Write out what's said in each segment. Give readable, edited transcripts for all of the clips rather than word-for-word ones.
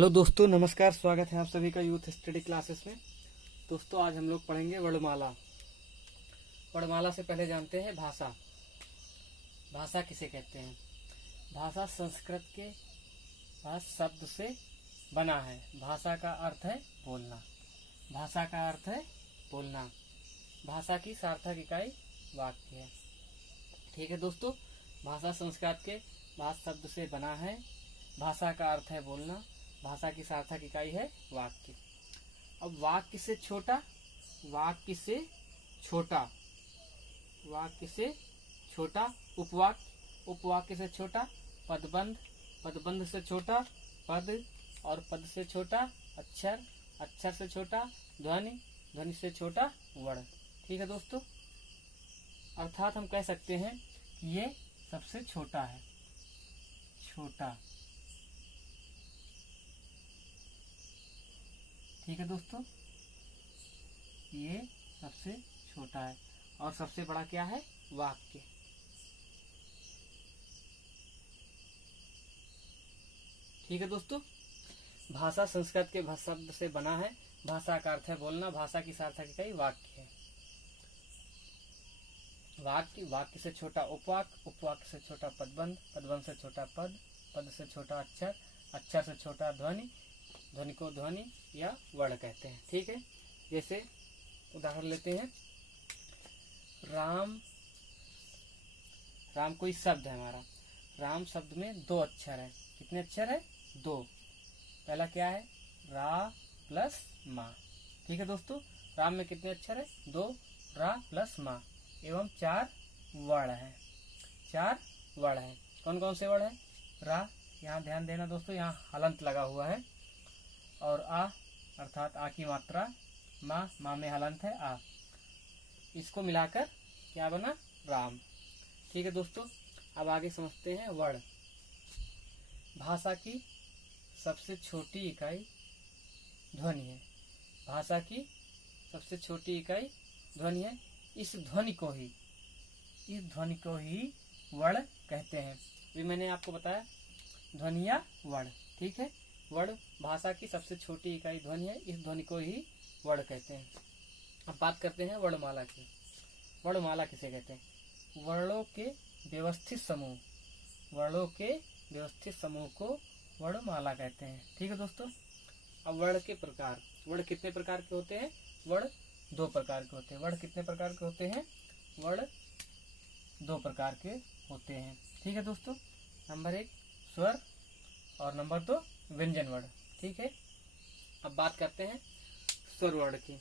Hello दोस्तों, नमस्कार। स्वागत है आप सभी का यूथ स्टडी क्लासेस में। दोस्तों, आज हम लोग पढ़ेंगे वर्णमाला। वर्णमाला से पहले जानते हैं भाषा। भाषा किसे कहते हैं? भाषा संस्कृत के शब्द से बना है। भाषा का अर्थ है बोलना। भाषा का अर्थ है बोलना। भाषा की सार्थक इकाई वाक्य है। ठीक है दोस्तों, भाषा संस्कृत के शब्द से बना है। भाषा का अर्थ है बोलना। भाषा की सार्थक इकाई है वाक्य। अब वाक्य से छोटा, वाक्य से छोटा, वाक्य से छोटा उपवाक्य, उपवाक्य से छोटा पदबंध, पदबंध से छोटा पद, और पद से छोटा अक्षर, अक्षर से छोटा ध्वनि, ध्वनि से छोटा वर्ण। ठीक है दोस्तों, अर्थात हम कह सकते हैं कि ये सबसे छोटा है। छोटा। ठीक है दोस्तों, ये सबसे छोटा है। और सबसे बड़ा क्या है? वाक्य। ठीक है दोस्तों, भाषा संस्कृत के शब्द से बना है। भाषा का अर्थ है बोलना। भाषा की सार्थक इकाई वाक्य है। वाक्य, वाक्य से छोटा उपवाक्य, उपवाक्य से छोटा पदबंध, पदबंध से छोटा पद, पद से छोटा अक्षर, अक्षर से छोटा ध्वनि, ध्वनि को ध्वनि या वर्ण कहते हैं। ठीक है, जैसे उदाहरण लेते हैं। राम, राम कोई शब्द है हमारा। राम शब्द में दो अक्षर है। कितने अक्षर है? दो। पहला क्या है? रा प्लस मा। ठीक है दोस्तों, राम में कितने अक्षर है? दो। रा प्लस मा एवं चार वर्ण है। चार वर्ण है। कौन कौन से वर्ण है? रा, यहाँ ध्यान देना दोस्तों, यहाँ हलंत लगा हुआ है। और आ अर्थात आ की मात्रा। माँ, माँ में हलंत है आ। इसको मिलाकर क्या बना? राम। ठीक है दोस्तों, अब आगे समझते हैं वर्ण। भाषा की सबसे छोटी इकाई ध्वनि है। भाषा की सबसे छोटी इकाई ध्वनि है। इस ध्वनि को ही वर्ण कहते हैं। अभी मैंने आपको बताया ध्वनि या वर्ण। ठीक है, वर्ण भाषा की सबसे छोटी इकाई ध्वनि है। इस ध्वनि को ही वर्ण कहते हैं। अब बात करते हैं वर्णमाला की। वर्णमाला किसे कहते हैं? वर्णों के व्यवस्थित समूह, वर्णों के व्यवस्थित समूह को वर्णमाला कहते हैं। ठीक है दोस्तों, अब वर्ण के प्रकार। वर्ण कितने प्रकार के होते हैं? वर्ण दो प्रकार के होते हैं। वर्ण कितने प्रकार के होते हैं? वर्ण दो प्रकार के होते हैं। ठीक है दोस्तों, नंबर एक स्वर और नंबर दो व्यंजन वर्ण। ठीक है, अब बात करते हैं स्वर वर्ण की।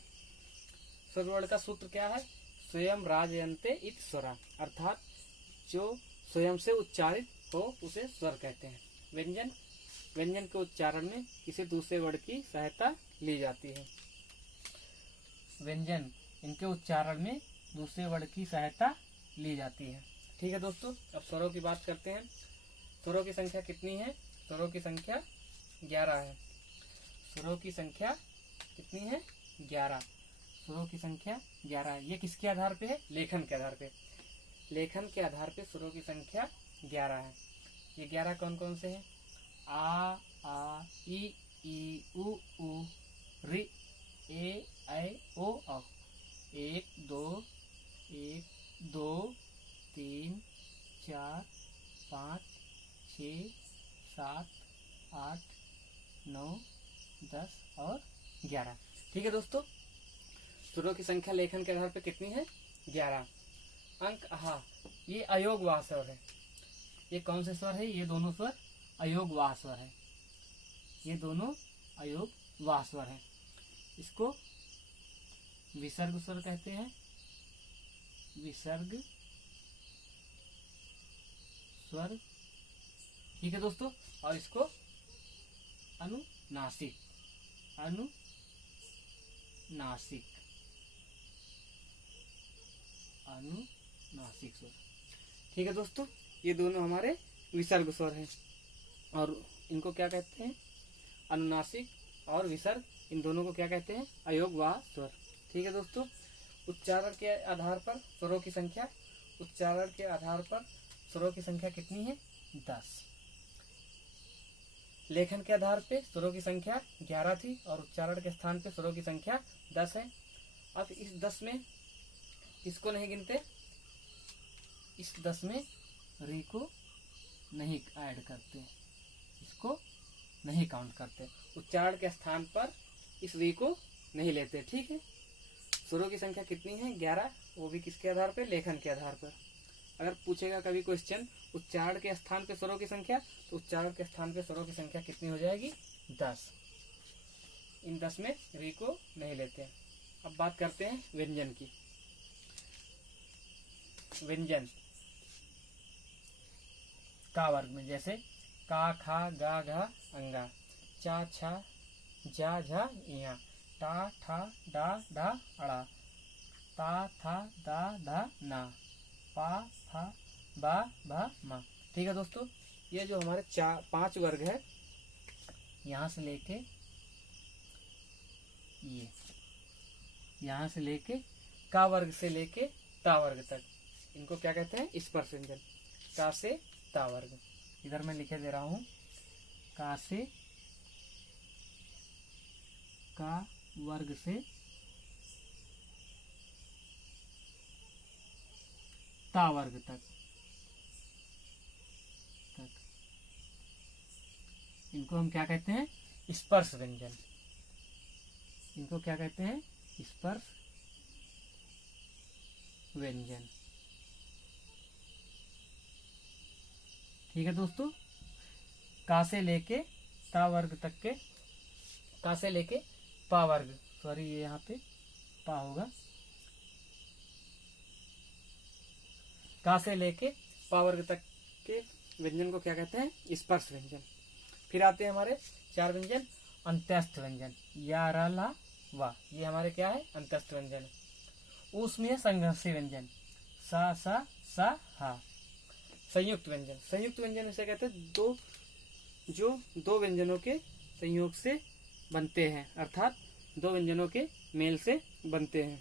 स्वर वर्ण का सूत्र क्या है? स्वयं राजयन्ते इत स्वरा, अर्थात जो स्वयं से उच्चारित हो उसे स्वर कहते हैं। व्यंजन, व्यंजन के उच्चारण में किसी दूसरे वर्ण की सहायता ली जाती है। व्यंजन, इनके उच्चारण में दूसरे वर्ण की सहायता ली जाती है। ठीक है दोस्तों, अब स्वरों की बात करते हैं। स्वरों की संख्या कितनी है? स्वरों की संख्या 11 है। स्वरों की संख्या कितनी है? 11। स्वरों की संख्या 11 है। ये किसके आधार पे है? लेखन के आधार पे। लेखन के आधार पे स्वरों की संख्या 11 है। ये 11 कौन कौन से हैं? आ ई उ ऋ ए ऐ ओ औ। 1 2 3 4 5 6 7 8 9 10 और 11। ठीक है दोस्तों, स्वरों की संख्या लेखन के आधार पर कितनी है? 11। अंक आहा, ये अयोगवाह स्वर है। ये कौन से स्वर है? ये दोनों स्वर अयोगवाह स्वर है। ये दोनों अयोगवाह स्वर है। इसको विसर्ग स्वर कहते हैं। विसर्ग स्वर। ठीक है दोस्तों, और इसको अनुनासिक, अनुनासिक, अनुनासिक स्वर। ठीक है दोस्तों, ये दोनों हमारे विसर्ग स्वर हैं। और इनको क्या कहते हैं? अनुनासिक और विसर्ग, इन दोनों को क्या कहते हैं? अयोगवाह स्वर। ठीक है दोस्तों, उच्चारण के आधार पर स्वरों की संख्या, उच्चारण के आधार पर स्वरों की संख्या कितनी है? 10। लेखन के आधार पे स्वरों की संख्या 11 थी और उच्चारण के स्थान पे स्वरों की संख्या 10 है। अब इस 10 में इसको नहीं गिनते, इस 10 में री को नहीं ऐड करते, इसको नहीं काउंट करते, उच्चारण के स्थान पर इस री को नहीं लेते। ठीक है, स्वरों की संख्या कितनी है 11, वो भी किसके आधार पे, लेखन के आधार पर। अगर पूछेगा कभी क्वेश्चन उच्चारण के स्थान पे स्वरों की संख्या, तो उच्चारण के स्थान पे स्वरों की संख्या कितनी हो जाएगी 10। इन 10 में री को नहीं लेते। अब बात करते हैं व्यंजन की। व्यंजन का वर्ग में जैसे का, खा, गा, घा, अंगा, चा, छा, जा, झा, इया, टा, ठा, डा, ढा, अड़ा, ता, था, दा, धा, ना, पा, फा, बा, भा, मा। ठीक है दोस्तों, ये जो हमारे 5 वर्ग है, यहाँ से लेके ये, यहाँ से लेके का वर्ग से लेके ता वर्ग तक, इनको क्या कहते हैं, स्पर्श व्यंजन। का से ता वर्ग, इधर मैं लिखे दे रहा हूँ, का से का वर्ग से ता वर्ग तक इनको हम क्या कहते हैं, स्पर्श व्यंजन। इनको क्या कहते हैं, स्पर्श व्यंजन। ठीक है दोस्तों, का से लेके ता वर्ग तक के, का से लेके पा वर्ग, सॉरी ये यहाँ पे पा होगा, का से लेके पा वर्ग तक के व्यंजन को क्या कहते हैं, स्पर्श व्यंजन। फिर आते हैं हमारे 4 व्यंजन, अंत्यस्थ व्यंजन, या, रा, ला, वा, ये हमारे क्या है, अंत्यस्थ व्यंजन। उसमें संघर्षी व्यंजन, सा, सा, सा, हा। संयुक्त व्यंजन, संयुक्त व्यंजन इसे कहते हैं जो दो व्यंजनों के संयोग से बनते हैं, अर्थात 2 व्यंजनों के मेल से बनते हैं।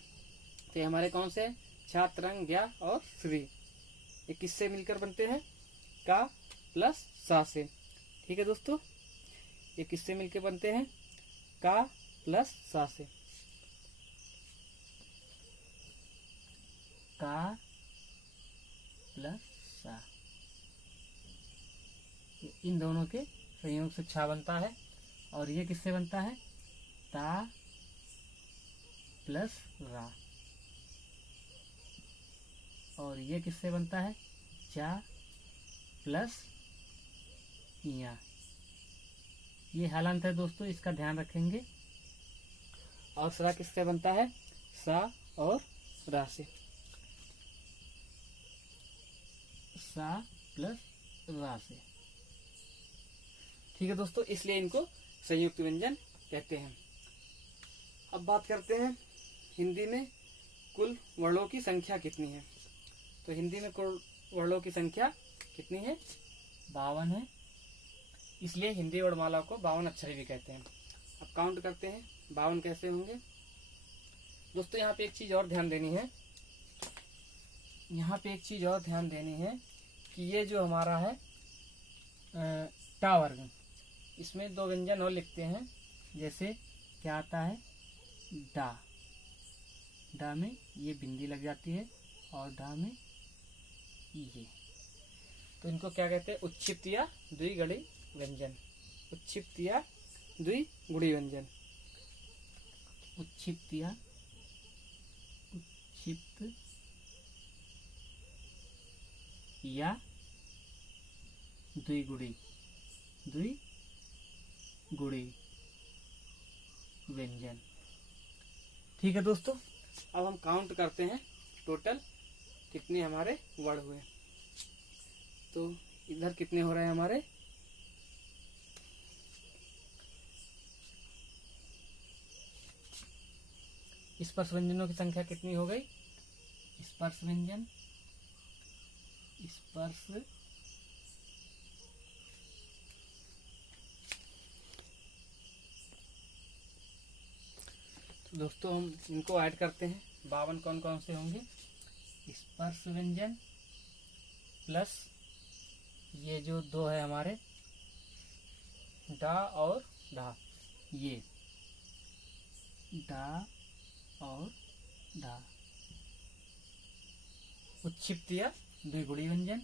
तो ये हमारे कौन से, छा, तरंग, ज्ञा और श्री, ये किससे मिलकर बनते हैं, का प्लस सा से। ठीक है दोस्तों, ये किससे मिलकर बनते हैं, का प्लस सा से, का प्लस सा, इन दोनों के संयोग से छा बनता है। और ये किससे बनता है, ता प्लस रा, और ये किससे बनता है, चा प्लस इया। ये हलंत है दोस्तों, इसका ध्यान रखेंगे। और सरा किससे बनता है, सा और रा से, सा प्लस रा से। ठीक है दोस्तों, इसलिए इनको संयुक्त व्यंजन कहते हैं। अब बात करते हैं हिंदी में कुल वर्णों की संख्या कितनी है। तो हिंदी में कुल वर्णों की संख्या कितनी है, 52 है, इसलिए हिंदी वर्णमाला को 52 अक्षरी भी कहते हैं। अब काउंट करते हैं 52 कैसे होंगे। दोस्तों यहाँ पे एक चीज और ध्यान देनी है, यहाँ पे एक चीज और ध्यान देनी है कि ये जो हमारा है टा वर्ग, इसमें 2 व्यंजन और लिखते हैं। जैसे क्या आता है, डा, डा में ये बिंदी लग जाती है और डा में ये, तो इनको क्या कहते हैं, उच्छिप्त या द्विगुणी व्यंजन। उच्छिप्त या द्विगुणी व्यंजन, उच्छिप्त या द्विगुणी व्यंजन। ठीक है दोस्तों, अब हम काउंट करते हैं टोटल कितने हमारे वर्ड हुए। तो इधर कितने हो रहे हैं हमारे, स्पर्श व्यंजनों की संख्या कितनी हो गई, स्पर्श व्यंजन, स्पर्श दोस्तों हम इनको ऐड करते हैं। 52 कौन कौन से होंगे, स्पर्श व्यंजन प्लस ये जो 2 है हमारे डा और ढा, ये डा और ढा। उच्छिप्त या द्विगुणी व्यंजन,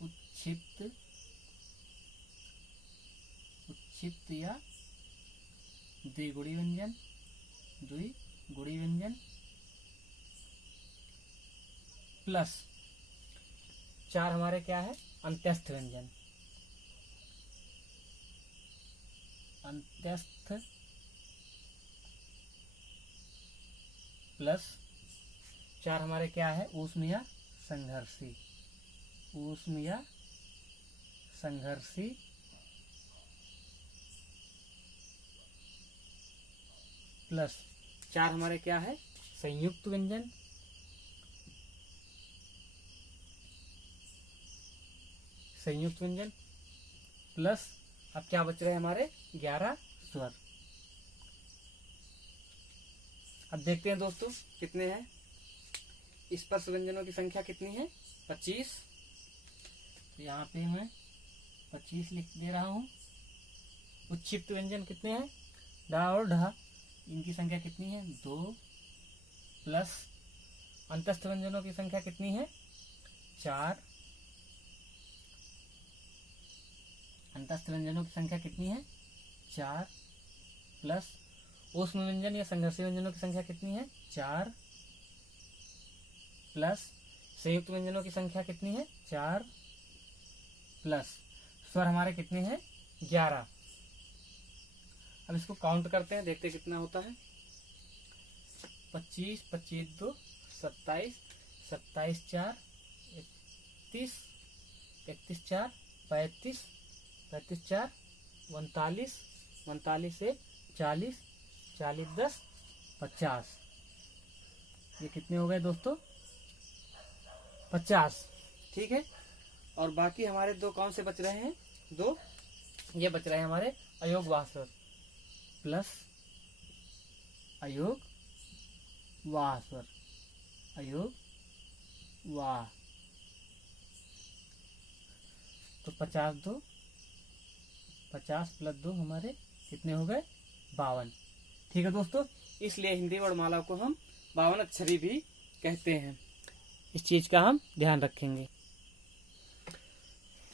उच्छिप्त उच्छिप्त या द्विगुणी व्यंजन, द्विगुणी व्यंजन प्लस 4 हमारे क्या है, अंत्यस्थ व्यंजन, अंत्यस्थ प्लस 4 हमारे क्या है, ऊष्म या संघर्षी, ऊष्म या संघर्षी प्लस 4 हमारे क्या है, संयुक्त व्यंजन, संयुक्त व्यंजन प्लस अब क्या बच रहे हैं हमारे 11 स्वर। अब देखते हैं दोस्तों कितने हैं, स्पर्श व्यंजनों की संख्या कितनी है, 25। तो यहाँ पे मैं 25 लिख दे रहा हूँ। उच्छिप्त व्यंजन कितने हैं, डा और ढा, इनकी संख्या कितनी है, 2 प्लस अंतस्थ व्यंजनों की संख्या कितनी है, 4, अंतस्थ व्यंजनों की संख्या कितनी है, 4 प्लस ऊष्म व्यंजन या संघर्षी व्यंजनों की संख्या कितनी है, 4 प्लस संयुक्त व्यंजनों की संख्या कितनी है, 4 प्लस स्वर हमारे कितने हैं, 11। अब इसको काउंट करते हैं, देखते हैं कितना होता है। 25, 25 2 27, 27 4 31, 31 4 35, 35 4 39, 39 1 40, 40 10 50। ये कितने हो गए दोस्तों, 50। ठीक है, और बाकी हमारे दो कौन से बच रहे हैं, दो ये बच रहे हैं हमारे अयोग वाह स्वर प्लस अयोग वाह स्वर, अयोग वाह। तो 50 प्लस 2 हमारे कितने हो गए, 52। ठीक है दोस्तों, इसलिए हिंदी वर्णमाला को हम 52 अक्षरी भी कहते हैं। इस चीज का हम ध्यान रखेंगे।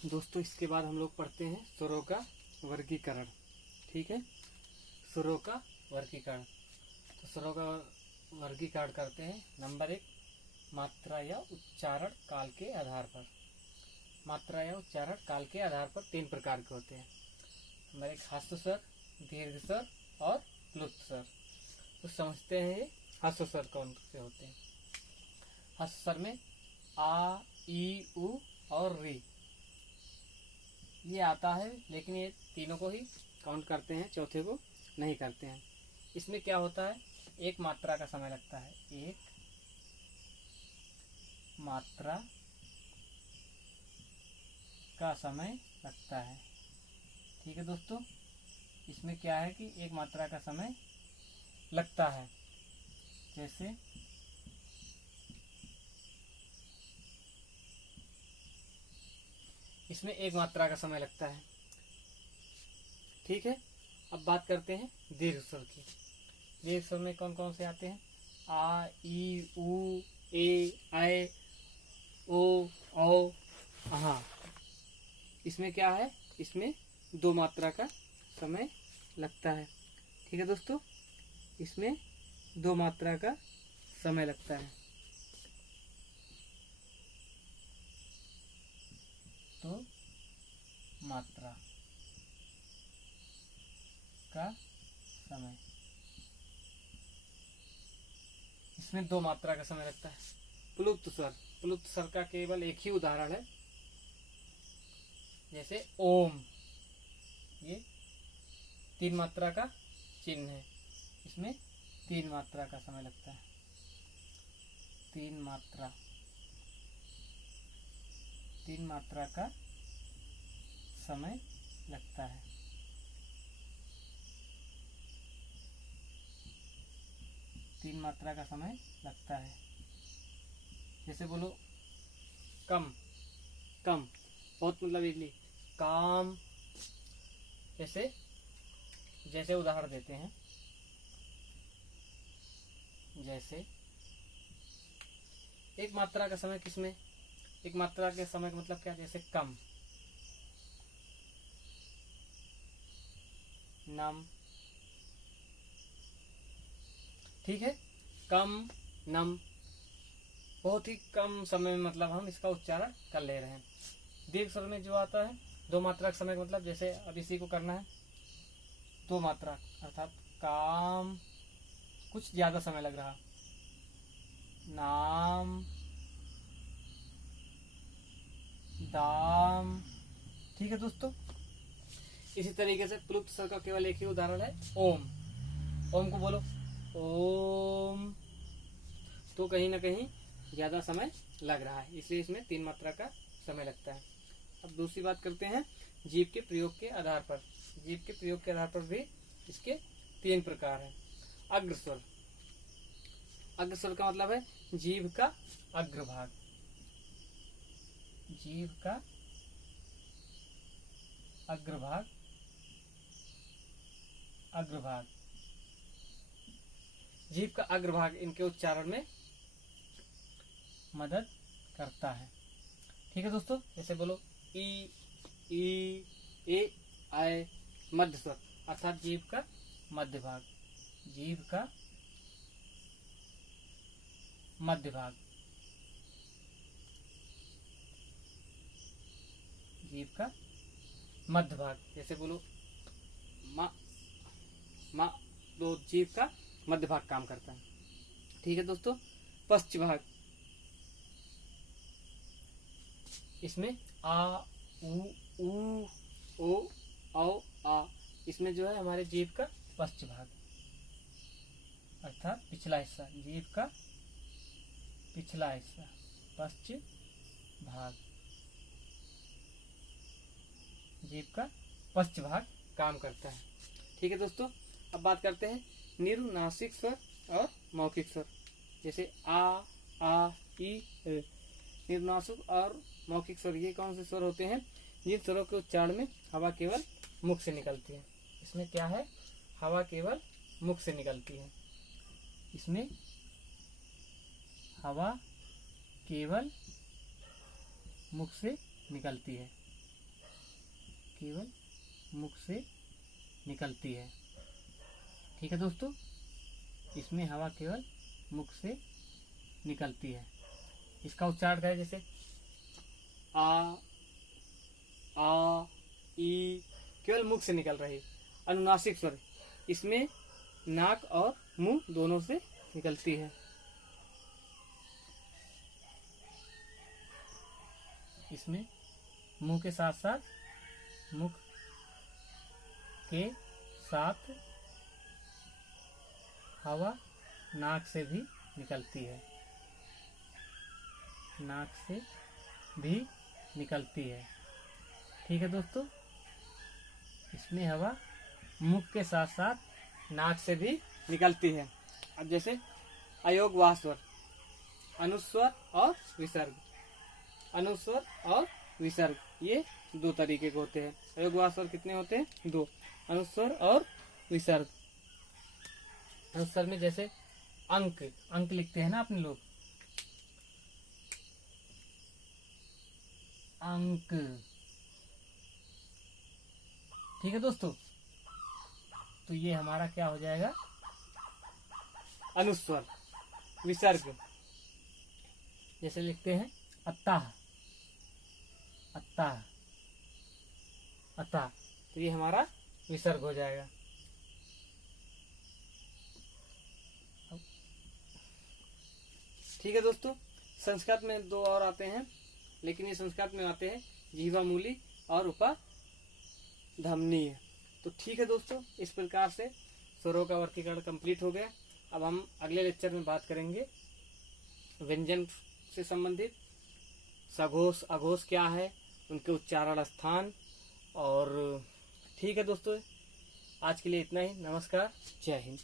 दोस्तों इसके बाद हम लोग पढ़ते हैं स्वरों का वर्गीकरण। ठीक है, स्वरों का वर्गीकरण। तो स्वरों का वर्गीकरण करते हैं। नंबर 1, मात्रा या उच्चारण काल के आधार पर। मात्रा या उच्चारण काल के आधार पर 3 प्रकार के होते हैं। नंबर 1 ह्रस्व स्वर, दीर्घ स्वर और प्लुत स्वर। तो समझते हैं ये ह्रस्व स्वर कौन से होते हैं। ह्रस्व स्वर में आ, ई, उ और री ये आता है, लेकिन ये तीनों को ही काउंट करते हैं, चौथे को नहीं करते हैं। इसमें क्या होता है, एक मात्रा का समय लगता है, एक मात्रा का समय लगता है। ठीक है दोस्तों, इसमें क्या है कि एक मात्रा का समय लगता है। जैसे इसमें एक मात्रा का समय लगता है। ठीक है, अब बात करते हैं दीर्घ स्वर की। दीर्घ स्वर में कौन कौन से आते हैं, आ, ई, उ, ए, ऐ, ओ, औ, अहा। इसमें क्या है, इसमें 2 मात्रा का समय लगता है। ठीक है दोस्तों, इसमें 2 मात्रा का समय लगता है। तो मात्रा का समय, इसमें 2 मात्रा का समय लगता है। प्लुत स्वर, प्लुत स्वर का केवल एक ही उदाहरण है, जैसे ओम, ये 3 मात्रा का चिन्ह है, इसमें 3 मात्रा का समय लगता है। 3 मात्रा का समय लगता है। तीन मात्रा का समय लगता है। जैसे बोलो कम, कम, बहुत मतलब इजली। काम, जैसे जैसे उदाहरण देते हैं, जैसे एक मात्रा का समय किसमें, एक मात्रा के समय का मतलब क्या, जैसे कम, नम, ठीक है, कम, नम, बहुत ही कम समय में मतलब हम इसका उच्चारण कर ले रहे हैं। दीर्घ स्वर में जो आता है दो मात्रा का समय का मतलब, जैसे अब इसी को करना है दो मात्रा, अर्थात काम, कुछ ज्यादा समय लग रहा, नाम, दाम, ठीक है दोस्तों। इसी तरीके से प्लुप्त स्वर का केवल एक ही उदाहरण है ओम। ओम को बोलो ओम, तो कहीं ना कहीं ज्यादा समय लग रहा है, इसलिए इसमें तीन मात्रा का समय लगता है। अब दूसरी बात करते हैं जीभ के प्रयोग के आधार पर। जीभ के प्रयोग के आधार पर भी इसके तीन प्रकार हैं। अग्रस्वर, अग्रस्वर का मतलब है जीभ का अग्रभाग, जीभ का अग्रभाग, अग्रभाग, जीभ का अग्रभाग इनके उच्चारण में मदद करता है, ठीक है दोस्तों। जैसे बोलो ई, ए, आय, मध्य स्वर, अर्थात जीभ का मध्य भाग, जीभ का मध्य भाग, जीभ का मध्य भाग। जैसे बोलो मा, मा, तो जीभ का मध्य भाग काम करता है, ठीक है दोस्तों। पश्च भाग, इसमें आ, उ, ओ, औ, आ, इसमें जो है हमारे जीभ का पश्च भाग, अर्थात पिछला हिस्सा, जीभ का पिछला हिस्सा, पश्च भाग, जीभ का पश्च भाग काम करता है, ठीक है दोस्तों। अब बात करते हैं निरुनासिक स्वर और मौखिक स्वर। जैसे आ, ई, निरुनासिक और मौखिक स्वर ये कौन से स्वर होते हैं, जिन स्वरों के उच्चारण में हवा केवल मुख से निकलती है। इसमें क्या है, हवा केवल मुख से निकलती है, इसमें हवा केवल मुख से निकलती है, केवल मुख से निकलती है, ठीक है दोस्तों। इसमें हवा केवल मुख से निकलती है। इसका उच्चारण है जैसे आ, ई, केवल मुख से निकल रही। अनुनासिक स्वर, इसमें नाक और मुंह दोनों से निकलती है, इसमें मुंह के साथ साथ, मुख के साथ हवा नाक से भी निकलती है, नाक से भी निकलती है, ठीक है दोस्तों। इसमें हवा मुख के साथ साथ नाक से भी निकलती है। अब जैसे अयोगवाह स्वर, अनुस्वर और विसर्ग, अनुस्वर और विसर्ग ये दो तरीके के होते हैं। अयोगवाह स्वर कितने होते हैं, दो, अनुस्वर और विसर्ग। अनुस्वर में जैसे अंक, अंक लिखते हैं ना अपने लोग, अंक, ठीक है दोस्तों। तो ये हमारा क्या हो जाएगा, अनुस्वर। विसर्ग जैसे लिखते हैं अतः, अतः, अतः, तो ये हमारा विसर्ग हो जाएगा। ठीक है दोस्तों, संस्कृत में दो और आते हैं, लेकिन ये संस्कृत में आते हैं जीवामूली और उपधमनीय। तो ठीक है दोस्तों, इस प्रकार से स्वरों का वर्गीकरण कंप्लीट हो गया। अब हम अगले लेक्चर में बात करेंगे व्यंजन से संबंधित, सघोष अघोष क्या है, उनके उच्चारण स्थान। और ठीक है दोस्तों, आज के लिए इतना ही। नमस्कार, जय हिंद।